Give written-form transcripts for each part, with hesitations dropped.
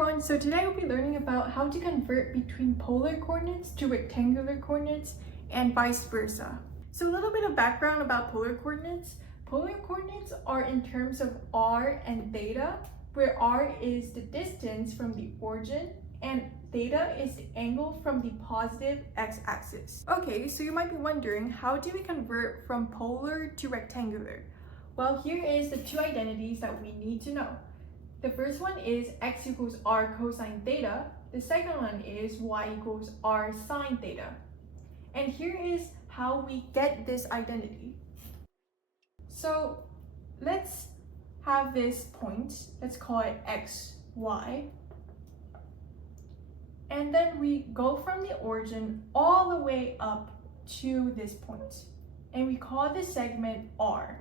everyone, so today we'll be learning about how to convert between polar coordinates to rectangular coordinates and vice versa. So a little bit of background about polar coordinates. Polar coordinates are in terms of r and theta, where r is the distance from the origin and theta is the angle from the positive x-axis. Okay, so you might be wondering, how do we convert from polar to rectangular? Well, here is the two identities that we need to know. The first one is x equals r cosine theta. The second one is y equals r sine theta. And here is how we get this identity. So let's have this point, let's call it x, y. And then we go from the origin all the way up to this point. And we call this segment r.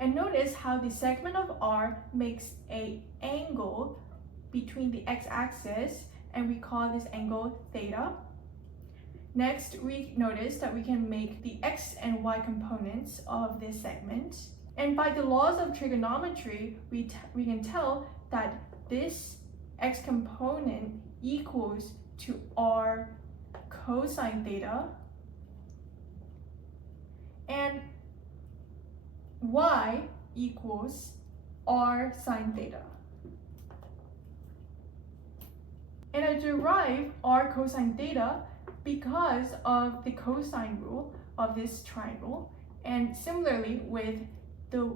And notice how the segment of r makes an angle between the x-axis, and we call this angle theta. Next, we notice that we can make the x and y components of this segment. And by the laws of trigonometry, we can tell that this x component equals to r cosine theta, and y equals r sine theta. And I derive r cosine theta because of the cosine rule of this triangle. And similarly with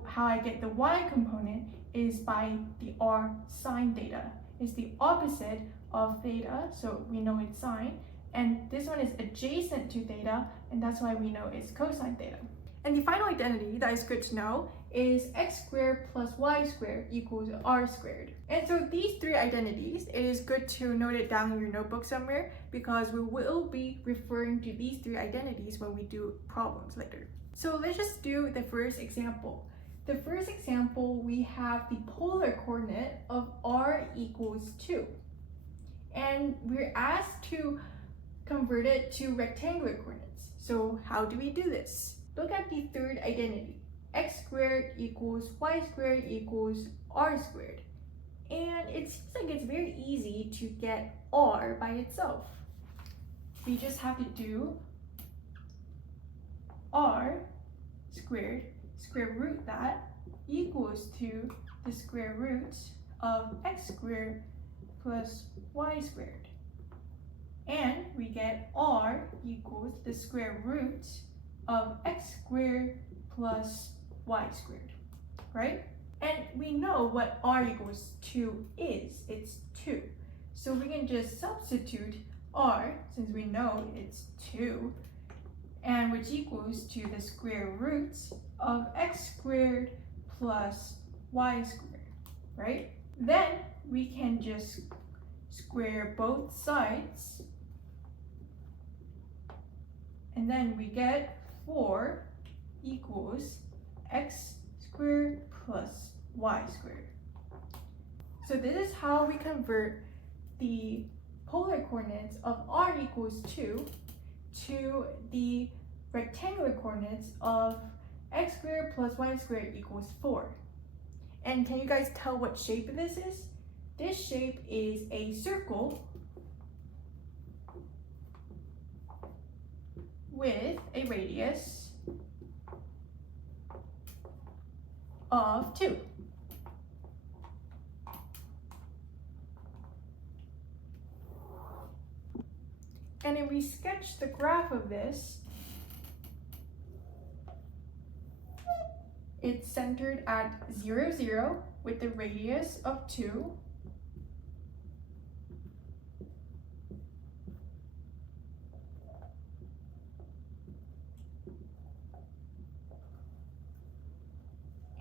how I get the y component is by the r sine theta. It's the opposite of theta, so we know it's sine. And this one is adjacent to theta, and that's why we know it's cosine theta. And the final identity that is good to know is x squared plus y squared equals r squared. And so these three identities, it is good to note it down in your notebook somewhere, because we will be referring to these three identities when we do problems later. So let's just do the first example. The first example, we have the polar coordinate of r equals 2. And we're asked to convert it to rectangular coordinates. So how do we do this? Look at the third identity. X squared equals y squared equals r squared. And it seems like it's very easy to get r by itself. We just have to do r squared, square root that, equals to the square root of x squared plus y squared. And we get r equals the square root of x squared plus y squared, right? And we know what r equals 2 is. It's 2. So we can just substitute r, since we know it's 2, and which equals to the square root of x squared plus y squared, right? Then we can just square both sides, and then we get 4 equals x squared plus y squared. So this is how we convert the polar coordinates of r equals 2 to the rectangular coordinates of x squared plus y squared equals 4. And can you guys tell what shape this is? This shape is a circle with a radius of 2. And if we sketch the graph of this, it's centered at 0, 0 with the radius of 2.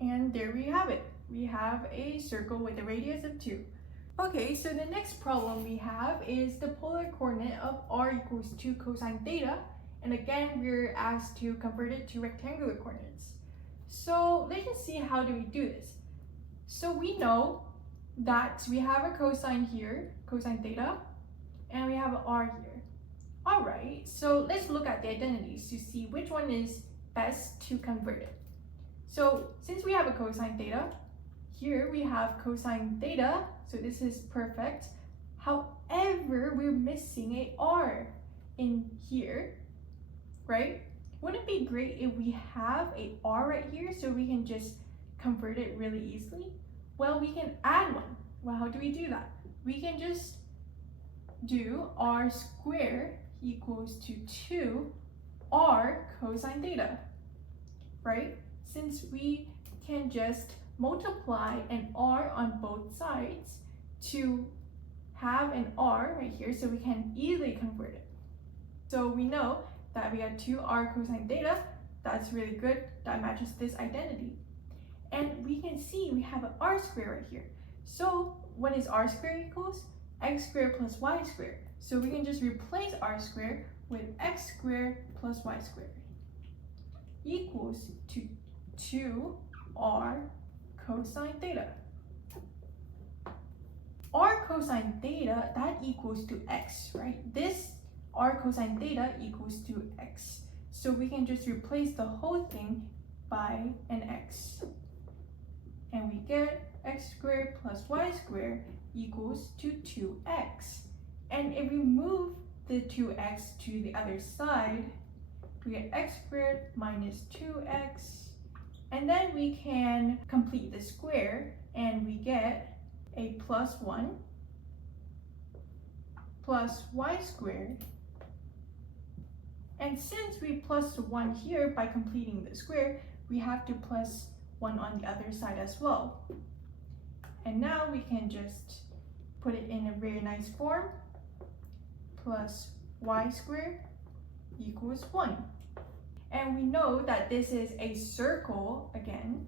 And there we have it. We have a circle with a radius of 2. Okay, so the next problem we have is the polar coordinate of r equals 2 cosine theta. And again, we're asked to convert it to rectangular coordinates. So let's just see, how do we do this? So we know that we have a cosine here, cosine theta, and we have an r here. All right, so let's look at the identities to see which one is best to convert it. So since we have a cosine theta, here we have cosine theta So this is perfect. However, we're missing a r in here, right? Wouldn't it be great if we have a r right here so we can just convert it really easily? Well, we can add one. Well, how do we do that? We can just do r squared equals to 2r cosine theta, right? Since we can just multiply an r on both sides to have an r right here, so we can easily convert it. So we know that we have 2r cosine theta. That's really good. That matches this identity. And we can see we have an r squared right here. So what is r squared equals? X squared plus y squared. So we can just replace r squared with x squared plus y squared equals to 2r cosine theta. R cosine theta, that equals to x, right? This r cosine theta equals to x. So we can just replace the whole thing by an x. And we get x squared plus y squared equals to 2x. And if we move the 2x to the other side, we get x squared minus 2x. And then we can complete the square and we get a plus 1 plus y squared. And since we plus 1 here by completing the square, we have to plus 1 on the other side as well. And now we can just put it in a very nice form. Plus y squared equals 1. And we know that this is a circle again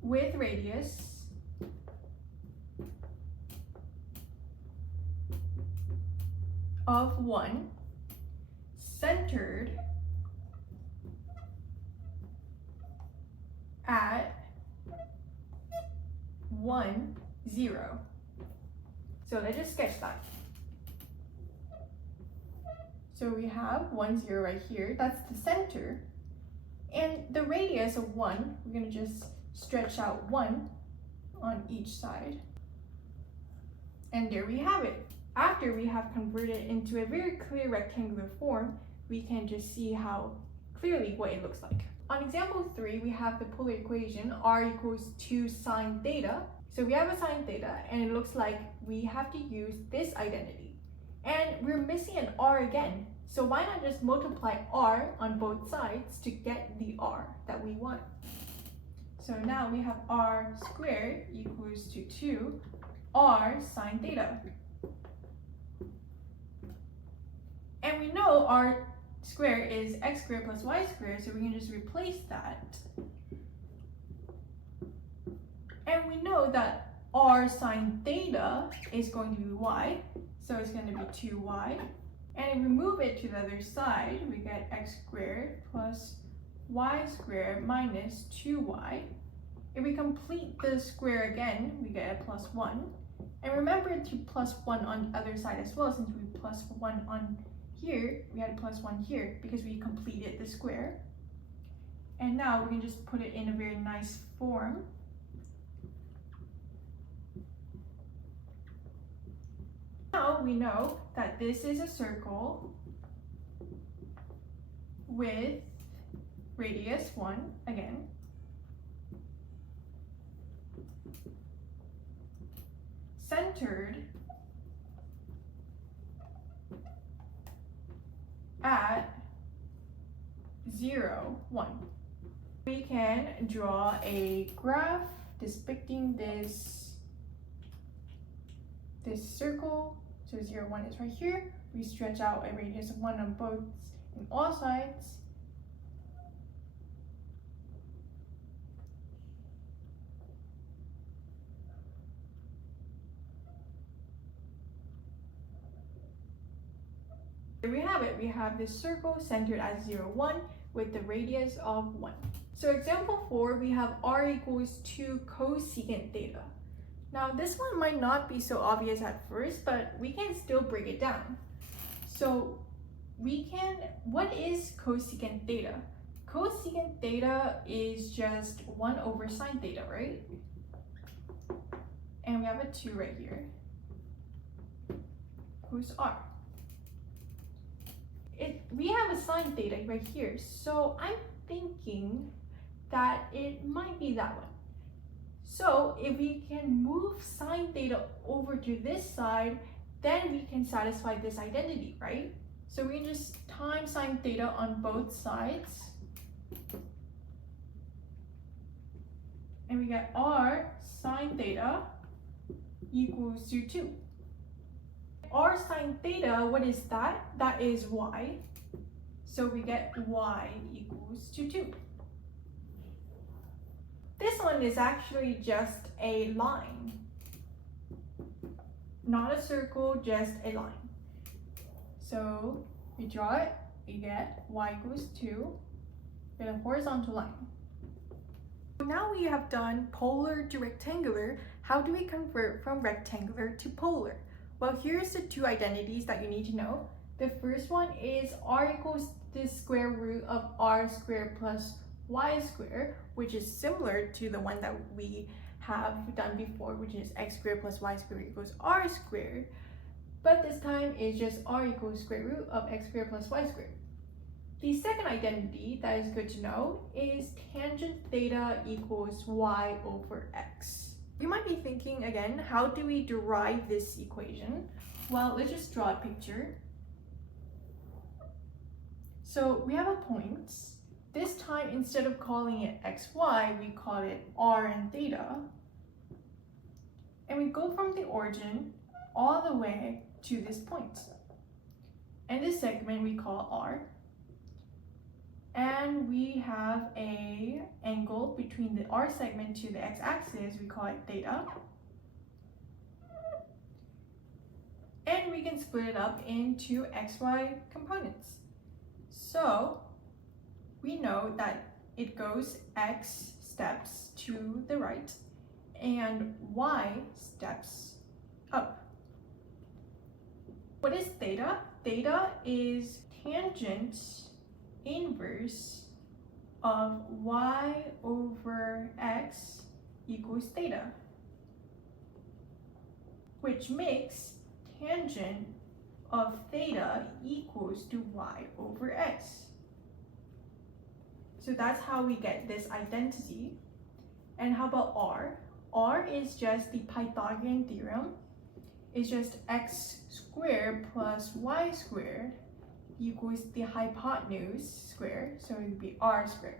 with radius of 1, centered at 1, 0. So let's just sketch that. So we have 1, 0 right here. That's the center. And the radius of 1, we're going to just stretch out 1 on each side. And there we have it. After we have converted into a very clear rectangular form, we can just see how clearly what it looks like. On example 3, we have the polar equation r equals 2 sine theta. So we have a sine theta, and it looks like we have to use this identity. And we're missing an r again. So why not just multiply r on both sides to get the r that we want? So now we have r squared equals to 2r sine theta. And we know r squared is x squared plus y squared, so we can just replace that. And we know that r sine theta is going to be y, so it's going to be 2y. And if we move it to the other side, we get x squared plus y squared minus 2y. If we complete the square again, we get a plus 1. And remember to plus 1 on the other side as well, since we plus 1 on here, we had a plus 1 here because we completed the square. And now we can just put it in a very nice form. Now we know that this is a circle with radius 1 again. Centered at 0, 1. We can draw a graph depicting this circle. So 0, 1 is right here. We stretch out a radius of 1 on both and all sides. Here we have it. We have this circle centered at 0, 1 with the radius of 1. So example 4, we have r equals 2 cosecant theta. Now this one might not be so obvious at first, but we can still break it down. So what is cosecant theta? Cosecant theta is just 1 over sine theta, right? have a 2 right here, equals r. We have a sine theta right here, so I'm thinking that it might be that one. So if we can move sine theta over to this side, then we can satisfy this identity, right? So we can just times sine theta on both sides. And we get r sine theta equals to 2. R sine theta, what is that? That is y. So we get y equals to 2. This one is actually just a line. Not a circle, just a line. So we draw it, we get y equals 2, get a horizontal line. Now we have done polar to rectangular. How do we convert from rectangular to polar? Well, here's the two identities that you need to know. The first one is r equals the square root of r squared plus y squared, which is similar to the one that we have done before, which is x squared plus y squared equals r squared. But this time it's just r equals square root of x squared plus y squared. The second identity that is good to know is tangent theta equals y over x. You might be thinking again, how do we derive this equation? Well, let's just draw a picture. So we have a point. This time, instead of calling it xy, we call it r and theta. And we go from the origin all the way to this point. And this segment we call r. And we have an angle between the r segment to the x-axis, we call it theta. And we can split it up into xy components. So we know that it goes x steps to the right and y steps up. What is theta? Theta is tangent inverse of y over x equals theta, which makes tangent of theta equals to y over x. So that's how we get this identity. And how about r? R is just the Pythagorean theorem. It's just x squared plus y squared equals the hypotenuse squared, so it would be r squared.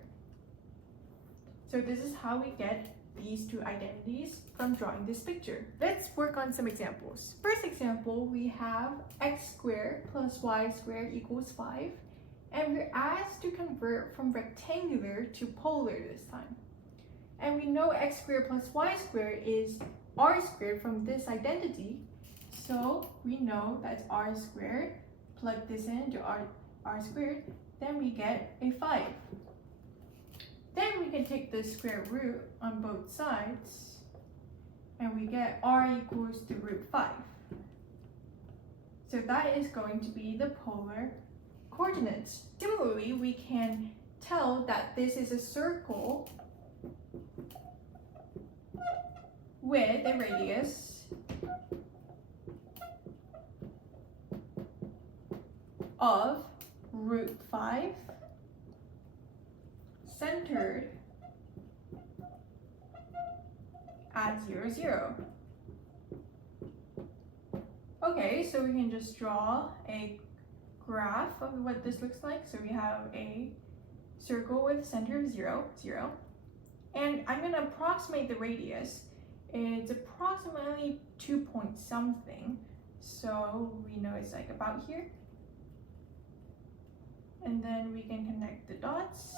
So this is how we get these two identities from drawing this picture. Let's work on some examples. First example, we have x squared plus y squared equals 5, and we're asked to convert from rectangular to polar this time. And we know x squared plus y squared is r squared from this identity, so we know that's r squared. Plug this into r squared, then we get a 5. Then we can take the square root on both sides, and we get r equals the root 5. So that is going to be the polar coordinates. Similarly, we can tell that this is a circle with a radius of root 5, centered at 0, 0. Okay, so we can just draw a graph of what this looks like. So we have a circle with center of 0, 0. And I'm going to approximate the radius. It's approximately 2 point something. So we know it's like about here. And then we can connect the dots,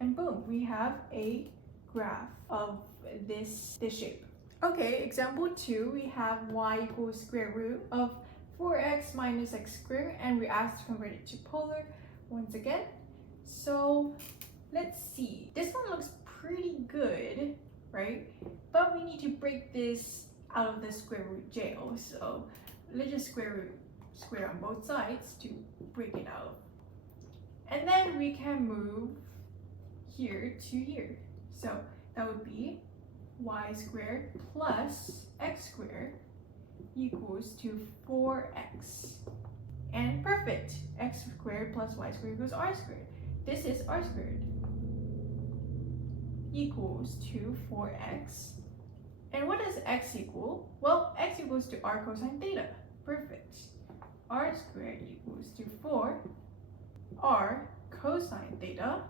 and boom, we have a graph of this shape. Okay, example 2, we have y equals square root of 4x minus x squared, and we're asked to convert it to polar once again. So let's see, this one looks pretty good, right? But we need to break this out of the square root jail. So let's just square on both sides to break it out. And then we can move here to here. So that would be y squared plus x squared equals to 4x. And perfect, x squared plus y squared equals r squared. This is r squared equals to 4x. And what does x equal? Well, x equals to r cosine theta. Perfect. R squared equals to 4r cosine theta.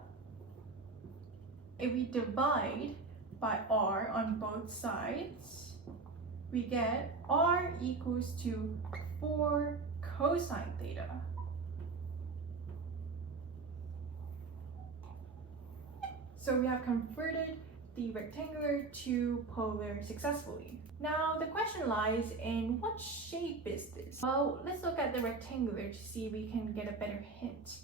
If we divide by r on both sides, we get r equals to 4 cosine theta. So we have converted the rectangular to polar successfully. Now the question lies in what shape is this? Well, let's look at the rectangular to see if we can get a better hint.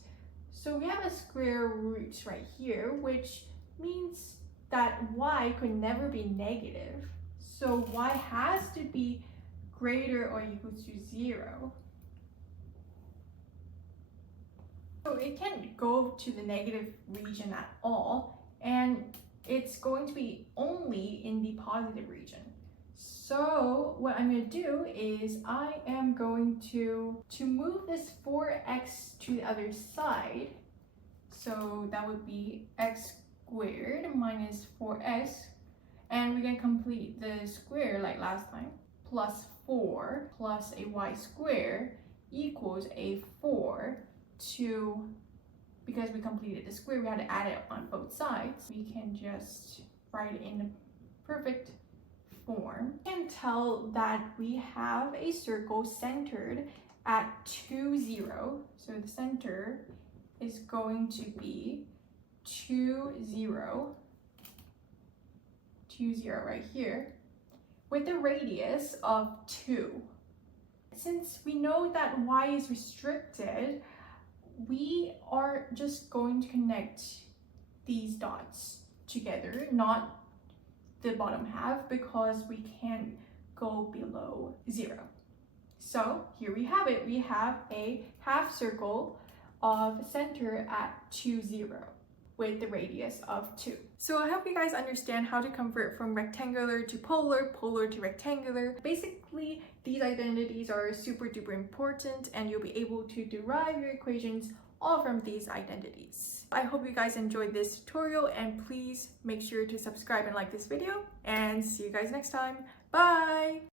So we have a square root right here, which means that y could never be negative. So y has to be greater or equal to 0. So it can't go to the negative region at all, and it's going to be only in the positive region. So what I'm going to do is I am going to move this 4x to the other side. So that would be x squared minus 4x. And we can complete the square like last time. Plus 4 plus a y squared equals a 4 to, because we completed the square, we had to add it on both sides. We can just write it in the perfect form. We can tell that we have a circle centered at 2, 0. So the center is going to be 2, 0, 2, 0 right here, with a radius of 2. Since we know that y is restricted, we are just going to connect these dots together, not the bottom half, because we can't go below 0. So here we have it. We have a half circle of center at 2, 0 with the radius of 2. So I hope you guys understand how to convert from rectangular to polar, polar to rectangular. Basically, these identities are super duper important, and you'll be able to derive your equations all from these identities. I hope you guys enjoyed this tutorial, and please make sure to subscribe and like this video, and see you guys next time. Bye!